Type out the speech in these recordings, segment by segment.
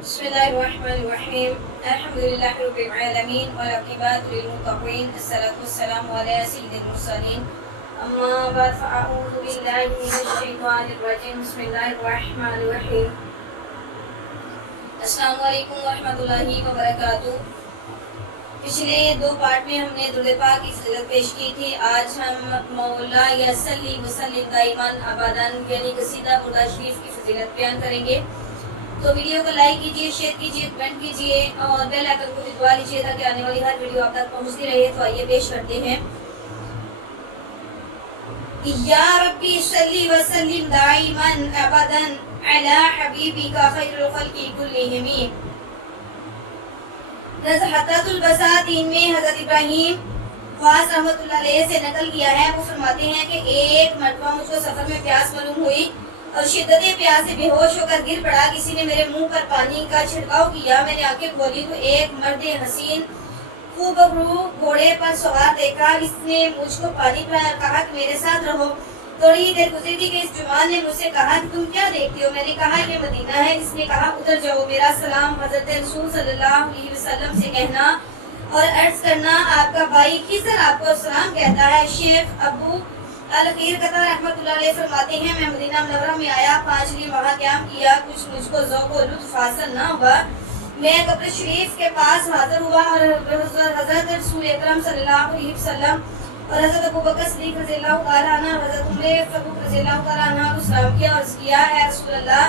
بسم الله الرحمن الرحيم الحمد لله رب العالمين والعاقبة للمتقين الصلاة والسلام على سيد المرسلين أما بعد فأعوذ بالله من الشيطان الرجيم بسم الله الرحمن الرحيم السلام علیکم ورحمۃ اللہ وبرکاتہ۔ پچھلے دو پارٹ میں ہم نے درود پاک کی فضیلت پیش کی تھی۔ آج ہم مولا یصلی وسلم دائما ابدا یعنی قصیدہ بردا شریف کی فضیلت بیان کریں گے۔ تو ویڈیو کو لائک کیجئے، شیئر کیجئے، کمنٹ کیجئے اور بیل آئکن کو بھی دبا لیجئے تاکہ آنے والی ہر ویڈیو آپ تک پہنچتی رہے۔ تو آئیے پیش کرتے ہیں۔ یا ربی صلی وسلم دائما ابدا علی حبیبک خیر الخلق کلہم۔ نزحتۃ البساتین میں حضرت ابراہیم خواص رحمۃ اللہ علیہ سے نقل کیا ہے، وہ فرماتے ہیں کہ ایک مرتبہ مجھ کو سفر میں پیاس معلوم ہوئی اور شدت پیاس سے بے ہوش ہو کر گر پڑا۔ کسی نے میرے منہ پر پانی کا چھڑکاؤ کیا، میں نے آنکھیں کھولی تو ایک مرد حسین خوبرو گھوڑے پر سوار دیکھا۔ اس نے مجھ کو پانی پلایا اور کہا کہ میرے ساتھ رہو۔ تھوڑی دیر گزری تھی کہ اس جوان نے مجھ سے کہا کہ تم کیا دیکھتی ہو؟ میں نے کہا یہ مدینہ ہے۔ اس نے کہا ادھر جاؤ، میرا سلام حضرت رسول صلی اللہ علیہ وسلم سے کہنا اور عرض کرنا آپ کا بھائی خضر آپ کو سلام کہتا ہے۔ شیخ ابو الخیر قطع رحمۃ اللہ علیہ فرماتے ہیں میں مدینہ منورہ میں آیا، 5 دن وہاں قیام کیا، کچھ مجھ کو ذوق و لطف حاصل نہ ہوا۔ میں قبر شریف کے پاس حاضر ہوا اور حضرت رسول اکرم صلی اللہ علیہ وسلم اور حضرت ابوبکر صدیق رضی اللہ تعالیٰ عنہ اور حضرت عمر فاروق رضی اللہ تعالیٰ عنہ کو سلام کیا اور عرض کیا اے رسول اللہ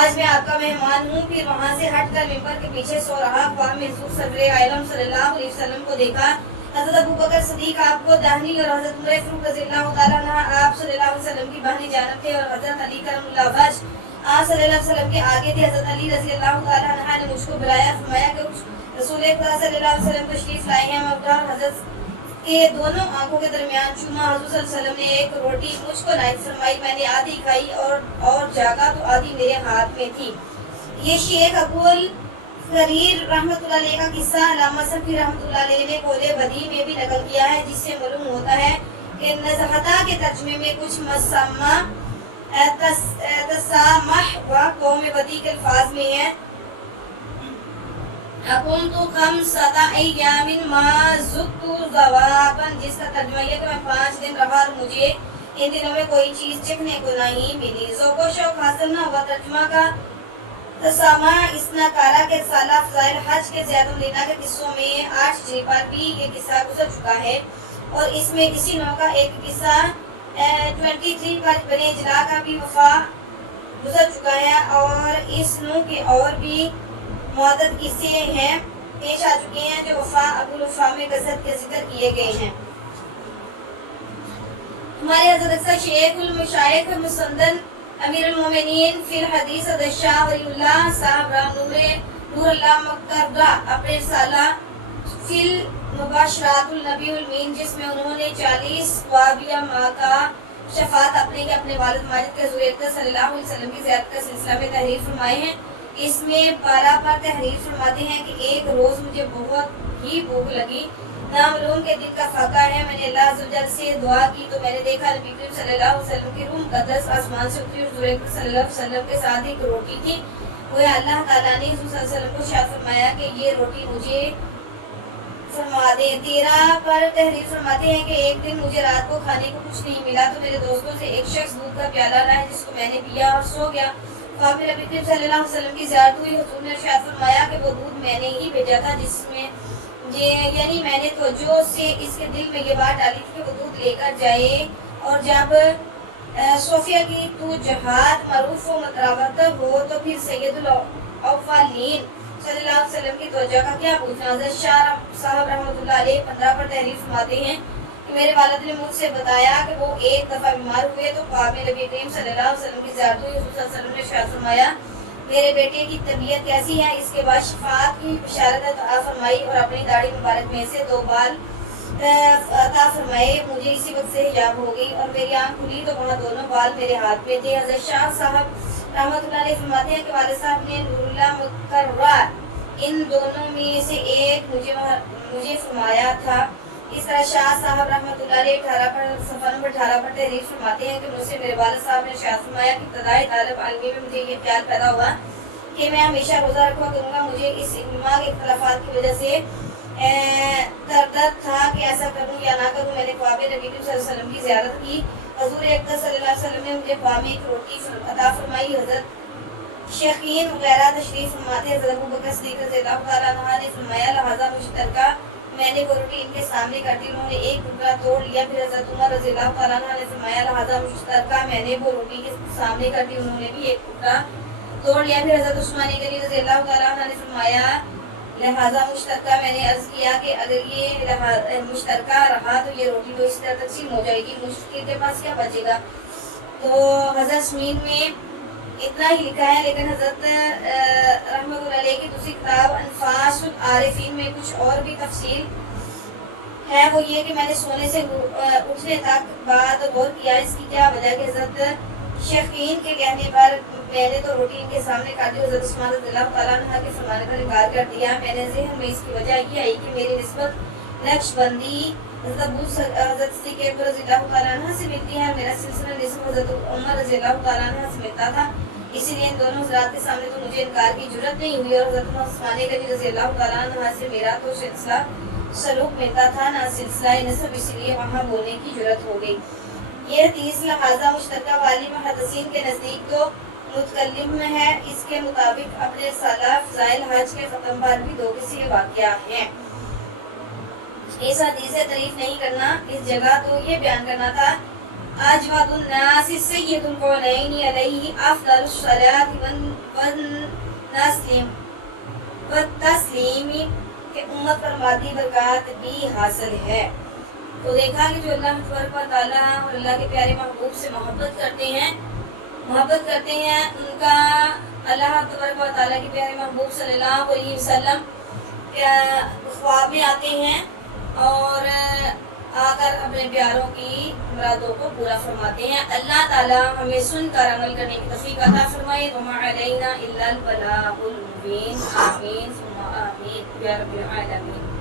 آج میں آپ کا مہمان ہوں۔ پھر وہاں سے ہٹ کر ممبر کے پیچھے سو رہا، خواب میں حضور سرور عالم صلی اللہ علیہ وسلم کو دیکھا۔ حضرت ابوبکر صدیق آپ کو داہنی اور حضرت عمر فاروق رضی اللہ تعالیٰ عنہ آپ صلی اللہ علیہ وسلم کی بہنی جانب تھے اور حضرت علی کرم اللہ وجہ آپ صلی اللہ علیہ وسلم کے آگے تھے۔ حضرت علی رضی اللہ تعالیٰ عنہ نے مجھ کو بلایا، فرمایا کہ رسول خدا صلی اللہ علیہ وسلم تشریف لائے ہیں۔ میں اٹھا اور حضرت کے دونوں آنکھوں کے درمیان چوما۔ حضور صلی اللہ علیہ وسلم نے ایک روٹی مجھ کو نائب فرمائی، میں نے آدھی کھائی اور جاگا تو آدھی میرے ہاتھ میں تھی۔ یہ شیخ ابو الخیر رحمۃ اللہ علیہ کا قصہ علامہ صفی رحمۃ اللہ علیہ نے قول بدیع میں بھی نقل کیا ہے، جس سے معلوم ہوتا ہے کہ نزحتہ کے ترجمے میں کچھ مسمہ تسامح و قوم بدیع کے الفاظ میں ہے اقمت خمسۃ ایام ما زدت ذواقا، جس کا ترجمہ یہ کہ میں 5 دن رہا اور مجھے ان دنوں میں کوئی چیز چکھنے کو نہیں ملی، ذوق و شوق حاصل نہ ہوا۔ ترجمہ کا تسامح اسنا کارا کے رسالہ فضائل حج کے زیاد المدینہ کے قصوں میں 8 ہجری پر بھی یہ قصہ گزر چکا ہے اور اس میں اسی نوع کا ایک قصہ 23 پر بنی اجلا کا بھی وفا گزر چکا ہے اور اس نوع کے اور بھی معدد قصے ہیں پیش آ چکے ہیں جو وفا ابو الوفا میں کثرت کے ذکر کیے گئے ہیں۔ ہمارے حضرت شیخ المشائخ مسندن امیر المومنین فی الحدیث حضرت شاہ ولی اللہ صاحب رام نور اللہ مکرہ اپنے رسالہ فی المباشرات النبی المین، جس میں انہوں نے 40 وابیہ ماہ کا شفاعت اپنے والد ماجد کے حضور اکرم صلی اللہ علیہ وسلم کی زیارت کا سلسلہ میں تحریر فرمائے ہیں۔ اس میں 12 پر تحریر فرماتے ہیں کہ ایک روز مجھے بہت ہی بھوک لگی، نامعلوم کے دل کا فاقہ ہے، میں نے اللہ عز و جل سے دعا کی تو میں نے دیکھا نبی کریم صلی اللہ علیہ وسلم کی روح مقدس آسمان سے اتری اور حضور اکرم صلی اللہ علیہ وسلم کے ساتھ ایک روٹی تھی۔ وہ اللہ تعالیٰ نے حضور صلی اللہ علیہ وسلم کو ارشاد فرمایا کہ یہ روٹی مجھے فرما دے۔ 13 پر تحریر فرماتے ہیں کہ ایک دن مجھے رات کو کھانے کو کچھ نہیں ملا تو میرے دوستوں سے ایک شخص دودھ کا پیالہ لایا جس کو میں نے پیا اور سو گیا۔ خواب میں نبی کریم صلی اللہ علیہ وسلم کی زیارت ہوئی، حضور نے ارشاد فرمایا کہ وہ دودھ میں نے ہی بھیجا تھا، جس میں یعنی میں نے توجہ سے اس کے دل میں یہ بات ڈالی تھی کہ وہ دودھ لے کر جائے اور جب صوفیہ کی تو جہاد معروف و مترابط ہو تو پھر سید الاولین صلی اللہ علیہ وسلم کی توجہ کا کیا پوچھنا۔ حضرت شاہ صاحب رحمۃ اللہ علیہ 15 پر تحریر فرماتے ہیں کہ میرے والد نے مجھ سے بتایا کہ وہ ایک دفعہ بیمار ہوئے تو خواب میں نبی کریم صلی اللہ علیہ وسلم کی زیارت ہوئی۔ حضور صلی اللہ علیہ وسلم نے ارشاد فرمایا میرے بیٹے کی طبیعت کیسی ہے؟ اس کے بعد شفاعت کی بشارت عطا فرمائی اور اپنی داڑھی مبارک میں سے 2 بال عطا فرمائے۔ مجھے اسی وقت سے حجاب ہو گئی اور میری آنکھ کھلی تو وہاں دونوں بال میرے ہاتھ میں تھے۔ حضرت شاہ صاحب رحمۃ اللہ علیہ فرماتے ہیں کہ والد صاحب نے نور اللہ مکرہ ان دونوں میں سے ایک مجھے فرمایا تھا۔ اس طرح شاہ صاحب رحمۃ اللہ علیہ 18 پر صفحہ نمبر 18 پر تحریر فرماتے ہیں کہ مجھ سے میرے والد صاحب نے ارشاد فرمایا کہ ابتدائی طالب علمی میں مجھے یہ خیال پیدا ہوا کہ میں ہمیشہ روزہ رکھا کروں گا. مجھے اس علماء کے اختلافات کی وجہ سے تردد تھا کہ ایسا کروں یا نہ کروں. میں نے خواب نبی صلی اللہ علیہ وسلم کی زیارت کی. حضور اقدس صلی اللہ علیہ وسلم نے مجھے خواب میں ایک روٹی عطا فرمائی. حضرت شیخین وغیرہ تشریف فرماتے. حضرت ابوبکر صدیق رضی اللہ تعالیٰ عنہ نے فرمایا لہذا مشترکہ. میں نے وہ روٹی ان کے سامنے کر دی. انہوں نے ایک ٹکڑا توڑ لیا. پھر حضرت عمر رضی اللہ تعالیٰ عنہ نے فرمایا لہذا مشترکہ. میں نے وہ روٹی کے سامنے کر دی. انہوں نے بھی ایک ٹکڑا توڑ لیا. پھر حضرت عثمان غنی رضی اللہ تعالیٰ عنہ نے فرمایا لہذا مشترکہ. میں نے عرض کیا کہ اگر یہ مشترکہ رہا تو یہ روٹی تو اس طرح تقسیم ہو جائے گی. مشترک کے پاس کیا بچے گا؟ تو حضرت سمین میں اتنا ہی لکھا ہے. لیکن حضرت رحمۃ اللہ علیہ کی دوسری کتاب انفاس العارفین میں کچھ اور بھی تفصیل ہے. وہ یہ کہ میں نے سونے سے اٹھنے تک بعد غور کیا اس کی کیا وجہ کہ حضرت شیخین کے کہنے پر میں نے تو روٹی ان کے سامنے کر دی. حضرت عثمان رضی اللہ تعالیٰ عنہ کے فرمانے پر انکار کر دیا. میں نے ذہن میں اس کی وجہ یہ آئی کہ میری نسبت نقش بندی حضرت صدیق اکبر رضی اللہ تعالیٰ عنہ سے ملتی ہے. میرا سلسلہ نسب حضرت عمر رضی اللہ تعالیٰ عنہ سے ملتا تھا. اسی لیے ان دونوں حضرات کے سامنے تو مجھے انکار کی جرت نہیں ہوئی. اور حضرت عثمان غنی رضی اللہ تعالیٰ عنہ سے میرا تو سلسلہ سلوک ملتا تھا نہ سلسلہ نسب. اس لیے وہاں بولنے کی جرت ہو گئی. یہ حدیث لہذا مشترکہ والی محدثین کے نزدیک تو متکلم میں ہے. اس کے مطابق اپنے سالہ فضائل حج کے ختم پر بھی دو کسی واقعہ ہیں. اس حدیث سے تعریف نہیں کرنا. اس جگہ تو یہ بیان کرنا تھا اجود الناس سید القولین علیہ افضل الصلاۃ والتسلیم کہ امت پر مادی برکات بھی حاصل ہے. تو دیکھا کہ جو اللہ تبارک و تعالیٰ اور اللہ کے پیارے محبوب سے محبت کرتے ہیں ان کا اللہ تبارک و تعالیٰ کے پیارے محبوب صلی اللہ علیہ وسلم خواب میں آتے ہیں اور آ کر اپنے پیاروں کی مرادوں کو پورا فرماتے ہیں. اللہ تعالیٰ ہمیں سن کر عمل کرنے کی توفیق عطا فرمائے. وما علینا الا البلاغ المبین. آمین ثم آمین یا رب العالمین.